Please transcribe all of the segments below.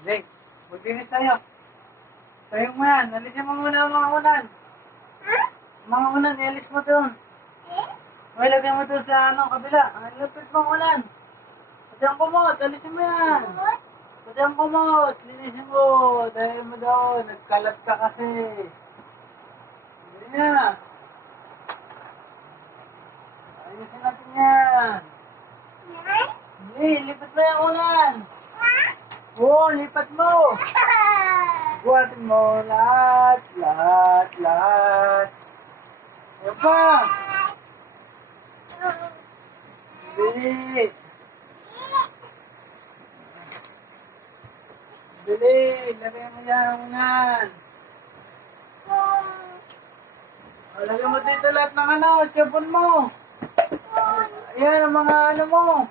Hindi. Maglinis tayo. Tayo mo yan. Alisin mo muna ang mga unan. Mga unan, ialis mo doon. O, ilagay mo doon sa kabila. Ilapit mo ang unan. Pati ang kumot, alisin mo yan. Pati ang kumot, linisin mo. Dahil mo doon, nagkalat ka kasi. Hindi na. Ayusin natin yan. Hindi, lipat mo yung unan. Oo, lipat mo. Buhatin mo lahat. Ano pa? Bili. Lagay mo yan ang unan. Lagay mo dito lahat ng tiyapon mo. Ayan ang mga mo.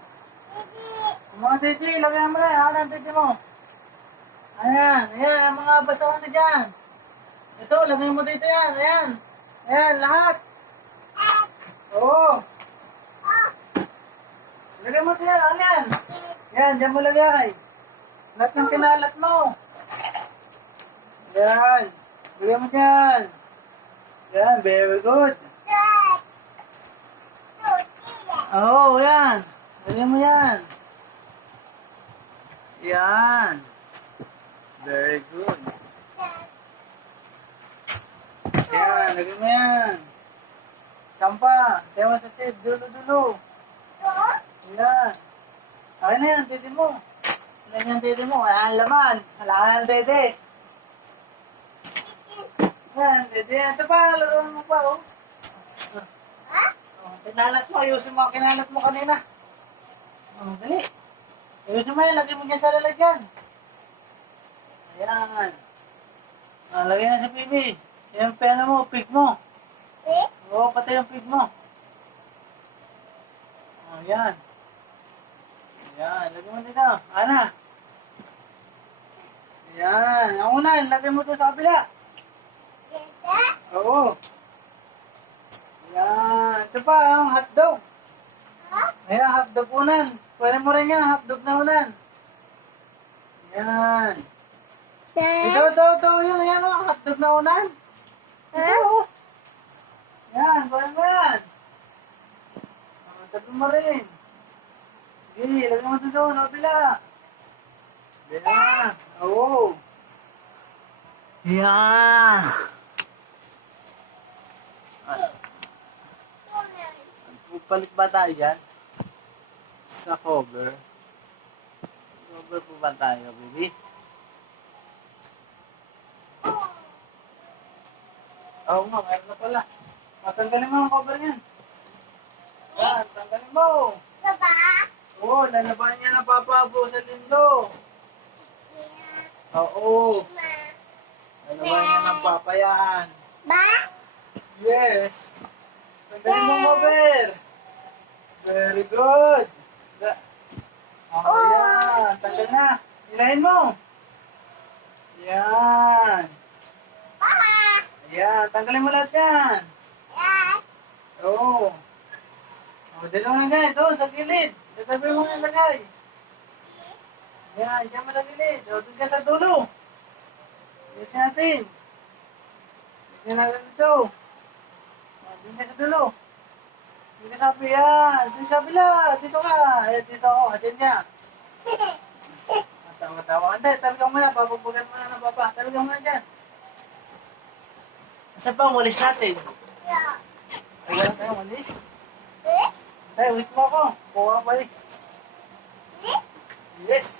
Ang mga titi, lagay mo yan. Ang titi mo. Ayan, ang mga basahan na dyan. Ito, lagay mo dito yan. Ayan, lahat. Oo. Lagay mo dito yan. Yan, dyan mo lagay. Lahat ng kinalat mo. Yan. Lagay mo dyan. Yan, very good. Oo, yan. Lagay mo yan. Yan. Very good. Yan, lagay mo yan. Sampa. Tewa sa tip. Dulo. Yan. Akin na yan, titi mo. Akin yan, titi mo. Wala ang laman. Wala ka ng titi. Yan, titi. Ito pa, laruan mo pa, oh. Kinalat mo. Ayusin mo ang kinalat mo kanina. Dali. Ayusin mo yan. Lagay mo dyan sa lalagyan. Ayan. Lagay na sa PB. Yung pena mo, pig mo. Oo, pati yung pig mo. Ayan. Lagay mo dito. Ana. Ayan. Ang una, lagay mo doon sa kabila. Oo. Ayan. Ito pa, ang hotdog. Ayan, hotdog unan. Pwede mo rin yan, hotdog na unan. Ayan. Ito. Yan o, hotdog na unan. Ito. Yan, pwede mo yan. Tabi mo rin. Sige, lagay mo doon, kabila. Yan. Oo. Yan. Palit ba tayo dyan? Sa cover. Cover po ba tayo, baby? Oo nga, meron na pala. Matanggalin mo ang cover niyan. Yan, tanggalin mo. Oo, lalaban niya ng papa po sa lindo. Oo. Lalaban niya ng papa yan. Yes. Tanggalin mo ang cover. Very good. Yan, tanggal na. Hilahin mo. Yan. Ayan, tanggalin mo lahat yan. Oo. Dalawa na lagay. Doon, sa gilid. Tatabi mo na lagay. Yan, dyan mo na gilid. Doon ka sa dulo. Yes natin. Dyan natin dito. Doon ka sa dulo. Doon ka sa yan. Doon sa bila. Dito ka. Ayan, dito ako. Ayan niya. Tawa-tawa. Hindi, tabi ka muna. Papabugat mo na ng papa. Tabi ka muna dyan. Saan pa ang walis natin? Ay, wala tayong walis? Ay, wait mo ako. Kuha ang walis. Yes.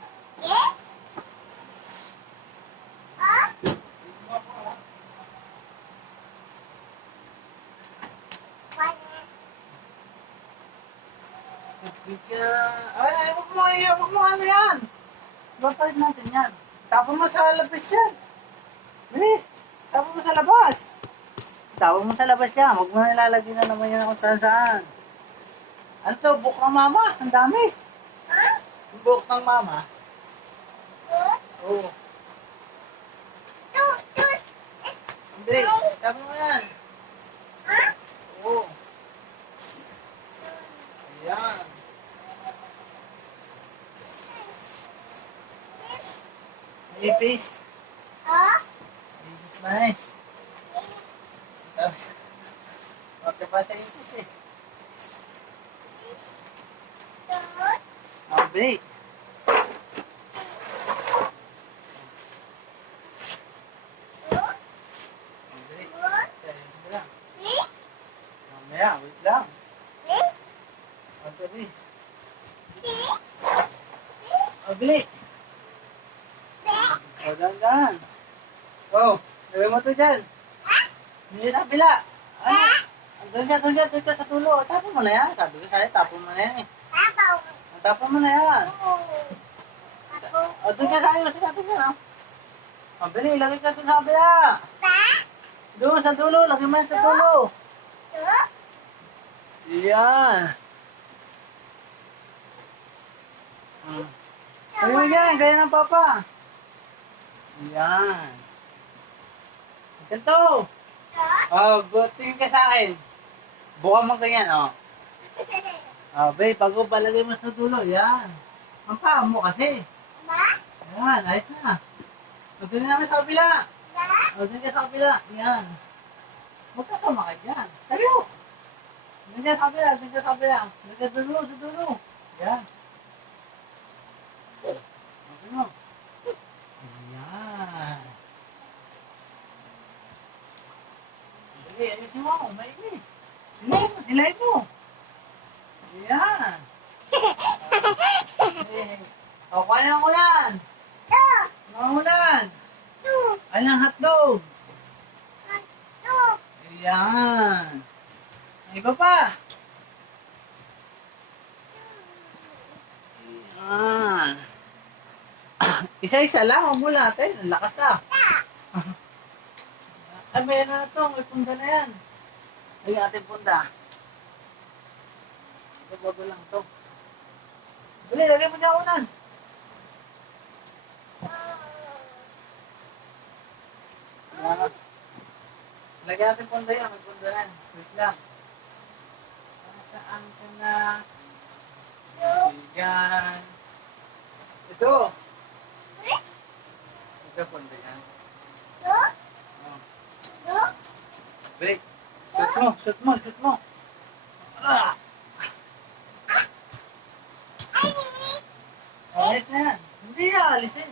Ay, huwag mo ano yan. Bapalit natin yan. Tapon mo sa labas yan. Bilis. Tapon mo sa labas. Tapon mo sa labas yan. Huwag mo na ilalagay na naman yan kung saan-saan. Ano to? Buhok ng mama. Ang dami. Buhok ng mama. Oo. Hindi. Tapon mo yan. Oo. Ayan. Ipis. Ipis na eh. Okay ba sa ipis eh? Abi. Abi. Sige lang. Mamaya, wait lang. Abi. Abi. O, dahan-dahan. Oh, lagay mo to dyan. Hindi na bila. Ano? Doon ka sa tulo. Tapon mo na yan. Sabi ko sa'yo, tapon mo na yan eh. Tapon mo na yan. O, doon ka sa ayos. Doon ka. O, bili, ilagay ka doon sa kabila. Doon sa tulo. Lagay mo yan sa tulo. Yan. Lagay mo yan. Gaya ng papa. Yan. Ganito. Oh, tingin ka sa akin. Buka mo ganyan, oh. Oh, babe, bago palagay mo sa dulo, yan. Ang paa mo kasi. Yan, ayos na. Doon namin sa kabila. Doon ka sa kabila. Yan. Huwag ka sumaka dyan. Tayo. Doon ka sa kabila, doon ka sa kabila. Doon ka sa dulo. Yan. Okay mo. Yan. Sige, ayusin mo. Maini. Hilay mo. Yan. O, kuha na ang ulan. Ang ulan. Ay, ng hotdog. Yan. Iba pa. Yan. Isa-isa lang. Huwag mo natin. Ang lakas ah. Ay, may na ito. May punda na yan. Ay, ating punda. Ito, bago lang ito. Bili, lagay mo niya unan. Lagay natin punda yan. May punda na yan. Wait lang. Saan ka na? Yan. Ito. Ito, punda yan. Break. Shoot mo. Ah! Alis na yan. Hindi alisin.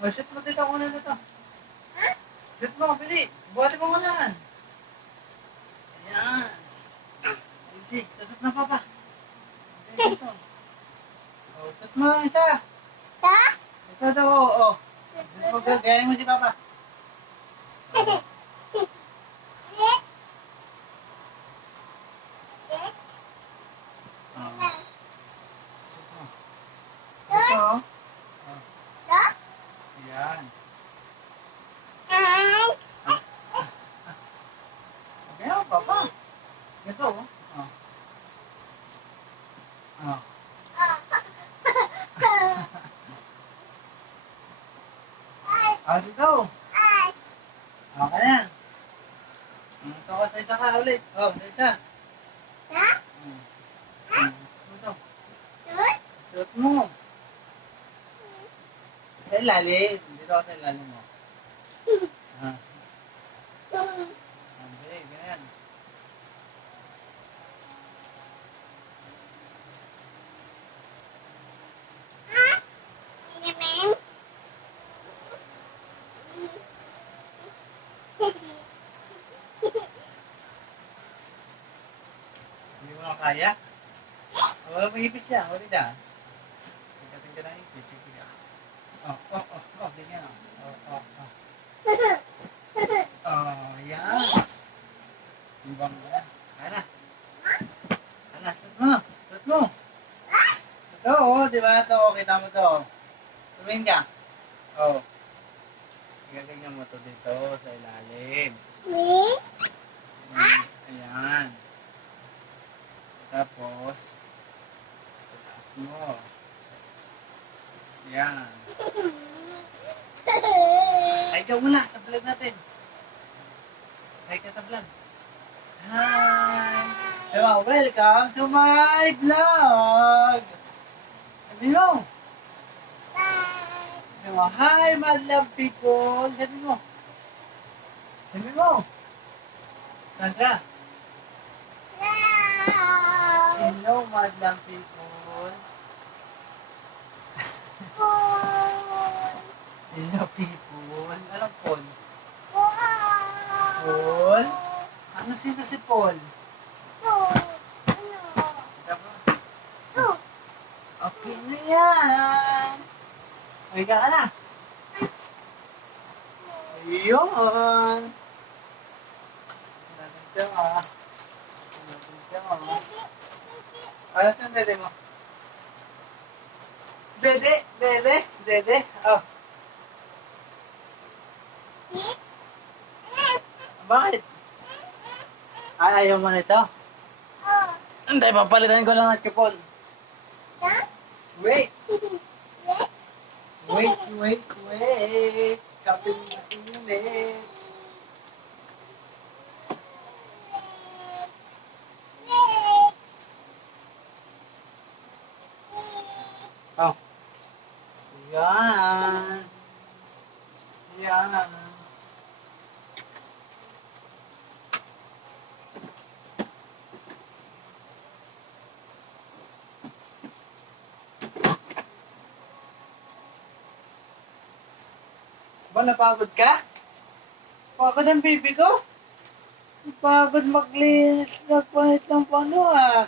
Shoot mo dito muna na ito. Shoot mo, bili. Buhatin mo muna yan. Ayan. Alisin. Susot na papa. Dito. Shoot mo ang isa. Ito daw, oo. Gayahin mo si papa. Yan. Okay, papa. Ito, oh. Dito. Okay na. Ito ka sa isa ka ulit. Oh, sa isa. Ito. Suot mo. Sa ilalim. Dito ka sa ilalim mo. Okay, ganyan. Hindi mo na kaya? Wala mo ipis yan. Wala dyan. Tingkating ka ng ipis. Sige. Ganyan. Yan. Ibang yan. Kaya na. Suot mo. Ito, di ba ito? Kita mo ito. Tumingin ka. Gaganyan mo ito dito sa ilalim. Ayan. Tapos, taas mo. Ayan. Ay, ikaw muna sa vlog natin. Ay, ka sa vlog. Hi! Diba, welcome to my vlog! Sabi mo. Sabi mo, hi, madlang people. Sabi mo. Sabi mo. Sandra. Hello, madlang people. Hello, people. Anong Paul? Paul? Ano sino si Paul? Okay na yan. Okay ka na. Ayun. Sinabi siya ah. Sinabi siya ah. Ano ito ang dede mo? Dede? Dede? Dede? Oh. Bakit? Ay, ayaw mo nito? Hindi, papalitan ko lang at kupon. Wait. Wait. Kapit na init. Oh. Yan. Yan. Ba, napagod ka? Pagod ang baby ko? Pagod maglinis na panit ng pano ah.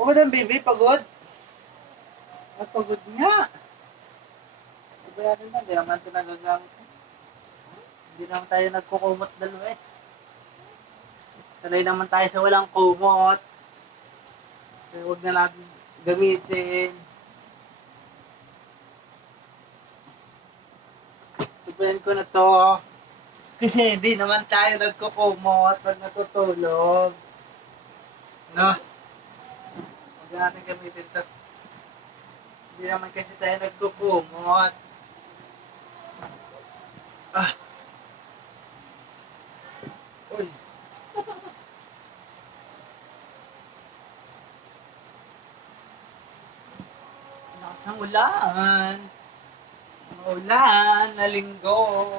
Pagod ang baby? Pagod? Ay, pagod nga. Diba natin na, hindi naman ito nagagamit. Hindi naman tayo nagkukumot dalawa eh. Sanay naman tayo sa walang kumot. Kaya huwag na natin gamitin. Tubayan ko na to. Kasi hindi naman tayo nagkukumot pag natutulog. No? Huwag na natin gamitin to. Hindi naman kasi tayo nagkukumot. Ah. Uy. Lakas ng ulan. Ulan na linggo.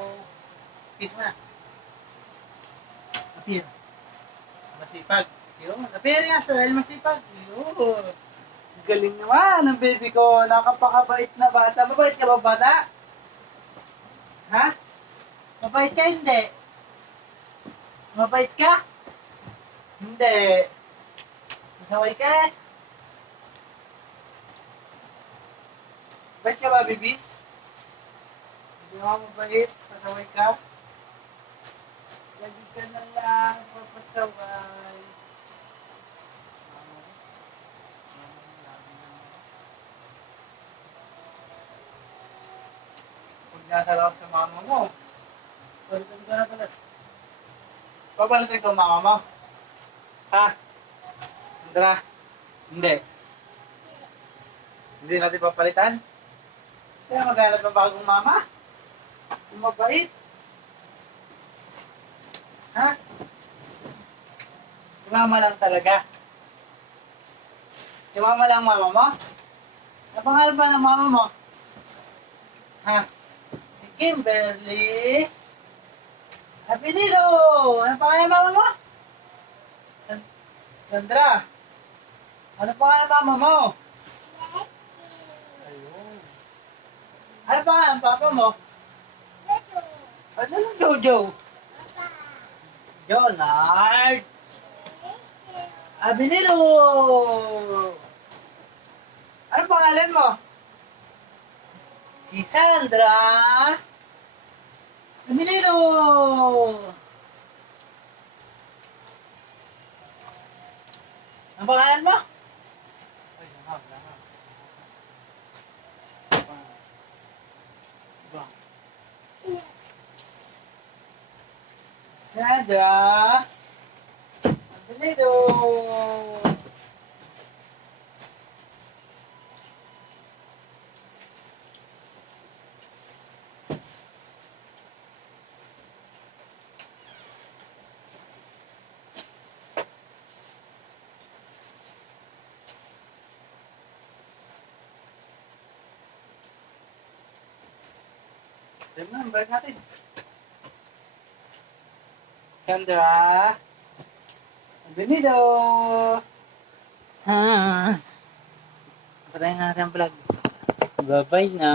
Kiss mo na. Appear. Masipag. Yun. Appear nga sa dahil masipag. Yun. Galing naman ang baby ko. Nakapakabait na bata. Mabait ka ba bata? Ha? Mabait ka hindi? Mabait ka? Hindi. Masaway ka? Mabait ka ba, baby? Hindi mo mabait. Masaway ka? Lagi ka na lang. Papasaway. Huwag nasa loob sa mama mo. Palitan ka na pala. Papalitan ko mama mo. Ha? Sandra? Hindi. Hindi natin papalitan? Kaya maghanap ng bagong mama? Kung mabait? Ha? Si mama lang talaga? Si mama lang mama mo? Ano pangalan pa ng mama mo? Ha? Si Kimberly? Apelido! Ano pangalan ng mama mo? Sandra? Ano pangalan ng mama mo? Ayun. Ano pangalan ng papa mo? Ano lang Jojo? Jonard? Apelido! Ano pangalan mo? Sandra? Apelido! Ang pangalan mo? Ay, langaw. Ba? Sandra? Apelido! Time na, balik natin. Sandra. Bienvenido. Ha. Patayin nga natin ang vlog. Bye-bye na.